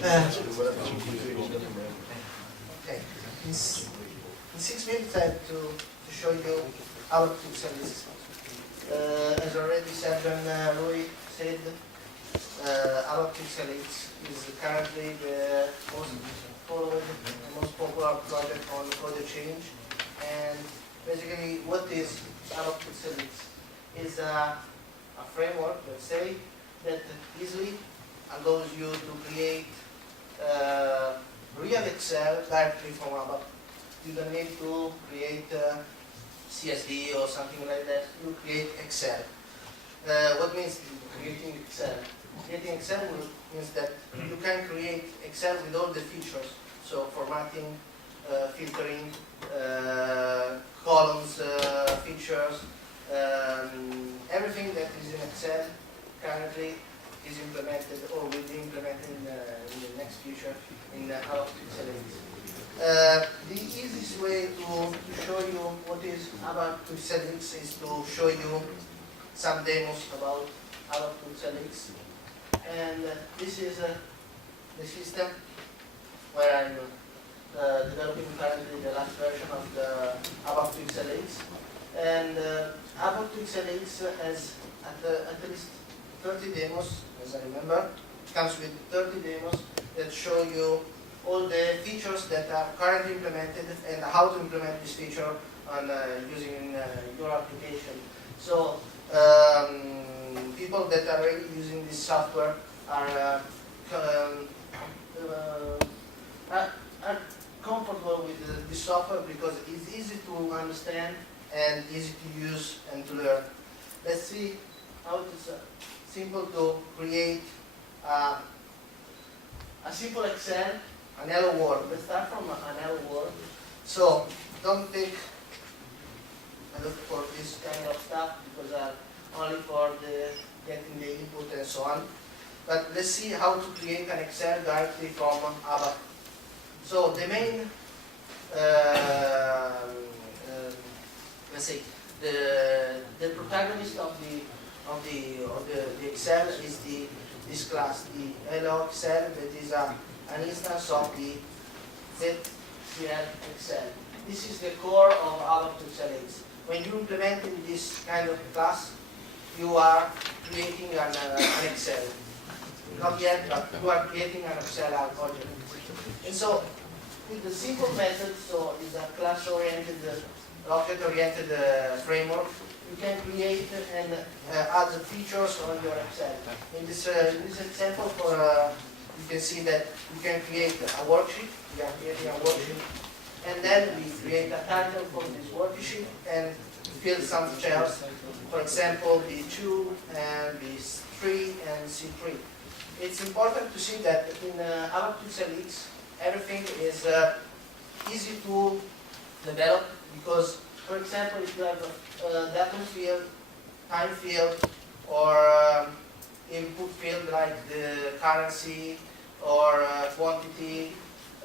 Okay. In 6 minutes, I have to show you abap2xlsx. As already Sergeant Rui said, abap2xlsx is currently the most followed and most popular project on code change. And basically, what is abap2xlsx? Is a framework, let's say, that easily allows you to create real Excel directly from ABAP. You don't need to create CSV or something like that. You create Excel. What means creating Excel? Creating Excel means that you can create Excel with all the features. So formatting, filtering, columns, features, everything that is in Excel currently is implemented or will be implemented in the next future in abap2xlsx. The easiest way to show you what is abap2xlsx is to show you some demos about abap2xlsx. And this is the system where I'm developing currently the last version of the abap2xlsx. And abap2xlsx has at least 30 demos, as I remember. It comes with 30 demos that show you all the features that are currently implemented and how to implement this feature on using your application. So people that are already using this software are comfortable with this software because it's easy to understand and easy to use and to learn. Let's see how it is simple to create a simple Excel, an hello world. Let's start from an hello world. So don't take a look for this kind of stuff because only for the getting the input and so on. But let's see how to create an Excel directly from ABAP. So the main let's say the protagonist of the Excel is this class, the hello Excel, that is an instance of the ZCL Excel. This is the core of abap2xlsx. When you implement in this kind of class, you are creating an Excel. Not yet, but you are creating an Excel object. And so, with the simple method, so it's a class-oriented, object-oriented framework, you can create and add the features on your Excel. In this example, you can see that you can create a worksheet. We are creating a worksheet, and then we create a title for this worksheet and fill some cells. For example, B2 and B3 and C3. It's important to see that in abap2xlsx, everything is easy to develop because, for example, if you have a datum field, time field, or input field like the currency or quantity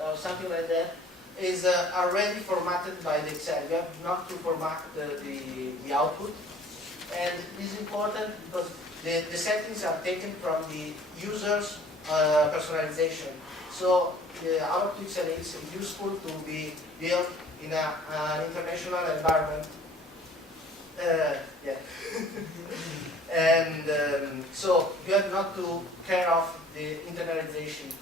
or something like that, is already formatted by the Excel. You have not to format the output. And this is important because the settings are taken from the user's personalization. So the abap2xlsx is useful to be built in an international environment. Yeah. And so you have not to care of the internalization.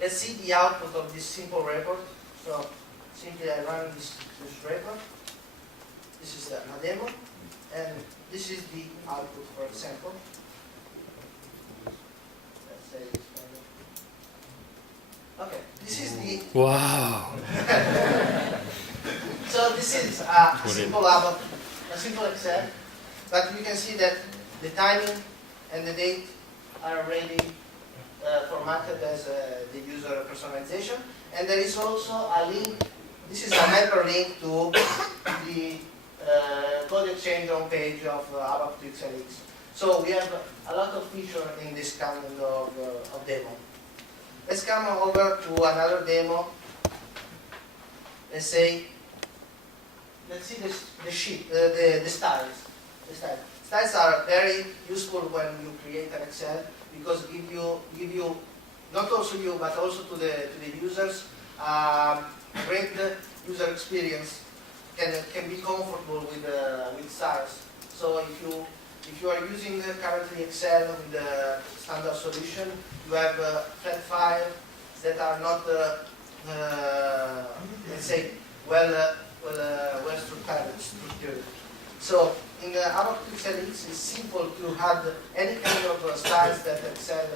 Let's see the output of this simple report. So simply I run this report. This is a demo, and this is the output, for example. Let's say this one. Okay, this is the Wow. So this is a simple ABAP, a simple Excel, but you can see that the timing and the date are already formatted as the user personalization, and there is also a link. This is a hyperlink to the code exchange on page of abap2xlsx. So we have a lot of features in this kind of demo. Let's come over to another demo. Let's say, let's see the sheet, the styles. Styles are very useful when you create an Excel because give you not also you, but also to the users, great user experience can be comfortable with styles. So if you are using currently Excel with the standard solution, you have flat files that are not, let's say, well structured. So in the abap2xlsx, it's simple to add any kind of styles that Excel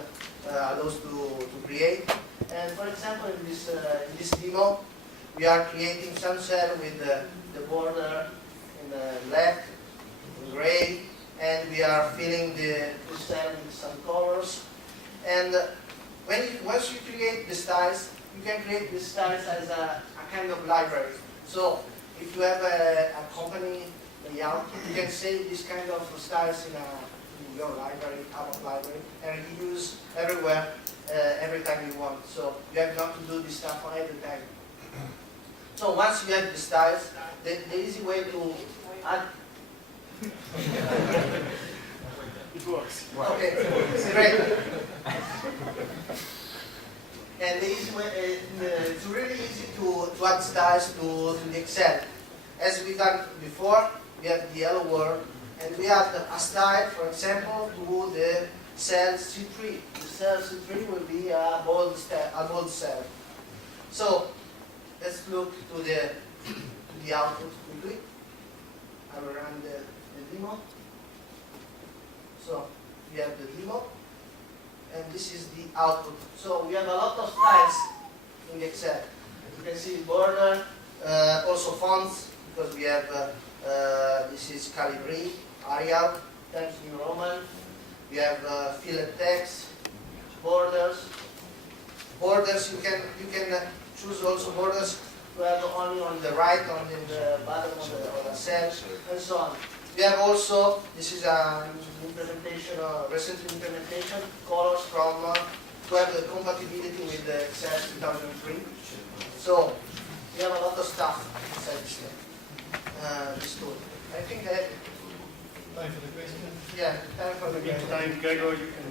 allows to create. And for example, in this demo, we are creating some cell with the border in black, in gray, and we are filling the cell with some colors. And once you create the styles, you can create the styles as a kind of library. So if you have a company layout, you can save this kind of styles in your library, ABAP library, and reuse everywhere, every time you want. So you have not to do this stuff every time. So once you have the styles, the easy way to add. It works. Okay, great. And the easy way, it's really easy to add styles to the Excel. As we done before, we have the hello world, and we add a style, for example, to the cell C3. The cell C3 will be a bold cell. So let's look to the output quickly. I will run the demo. So we have the demo, and this is the output. So we have a lot of styles in the Excel. You can see border, also fonts, because we have this is Calibri, Arial, Times New Roman. We have fillet text, borders. Borders, you can choose also borders to have only on the right, on the bottom of the cell, and so on. We have also, this is an implementation, recent implementation, colors from to have the compatibility with the Excel 2003. So we have a lot of stuff inside this tool. I think that. Time for the question. Yeah, time for the question. Time, Gregor, you can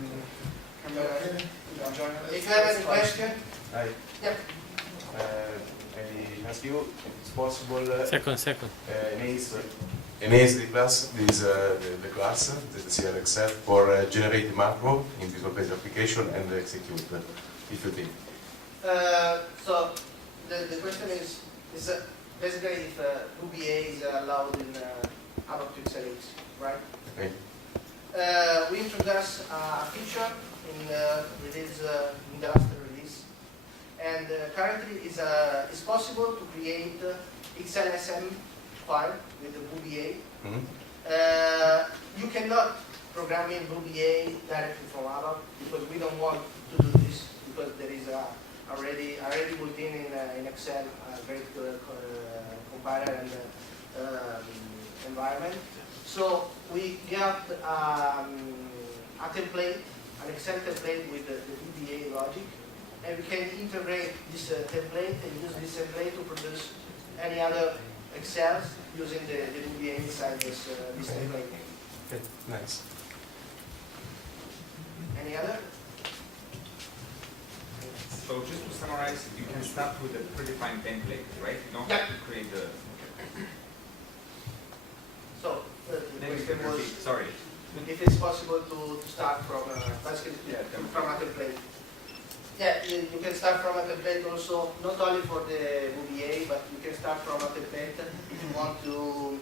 come back in. You can join us. If you have any question. Hi. Yep. I ask you if it's possible. Second. In ASD class, this is the class that is here Excel for generate macro in visual basic application and execute, if you think. So the question is basically if VBA is allowed in abap2xlsx, right? Okay. We introduced a feature in the last release, and currently it's possible to create XLSM file with the VBA. You cannot program in VBA directly from ABAP because we don't want to do this, because there is already built-in in Excel a great compiler and environment. So we have a template, an Excel template with the VBA logic, and we can integrate this template and use this template to produce any other Excel using the VBA inside this template. Okay, nice. Any other? So just to summarize, you can start with a predefined template, right? You don't have to create the... So the question was, sorry. if it's possible to start from basically from a template. Yeah, you can start from a template also, not only for the VBA, but you can start from a template if you want to,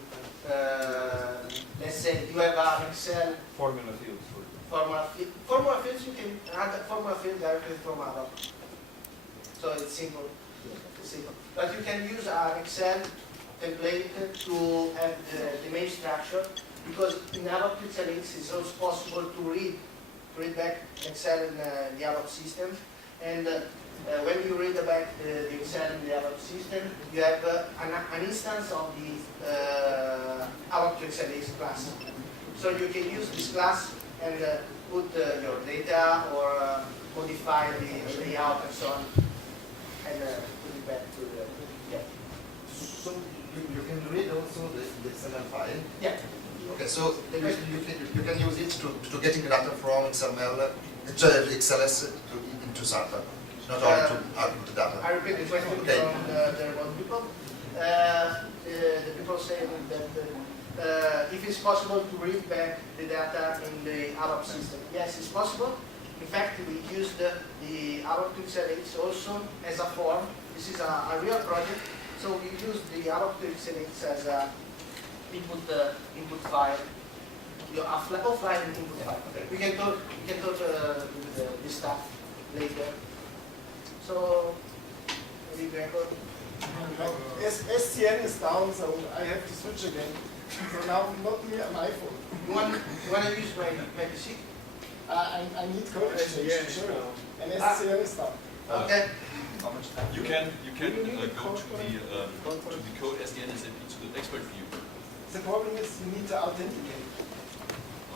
let's say you have an Excel Formula fields. formula fields, you can add a formula field directly from ABAP. So it's simple. It's simple. But you can use an Excel template to have the main structure, because in abap2xlsx it's also possible to read back Excel in the ABAP system. And when you read back the Excel in the ABAP system, you have an instance of the abap2xlsx class. So you can use this class and put your data or modify the layout and so on, and put it back to the, So you can read also the XML file? Yeah. Okay, so you can use it to getting data from XML, XLS to SAP, not only to output the data. I repeat the question Okay. from the remote people. The people saying that if it's possible to read back the data in the ABAP system. Yes, it's possible. In fact, we use the abap2xlsx also as a form. This is a real project. So we use the abap2xlsx as a input file, offline input file. We can talk with the staff later. So maybe record. SDN is down, so I have to switch again. So now not me my phone. You want to use my PC? I need code exchange to show you. And SDN is down. Okay. How much time? You can go to the code SDN SAP to the expert view. The problem is you need to authenticate.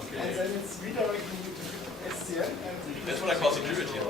And Okay. then it's redirecting you to SDN. And That's what I call security.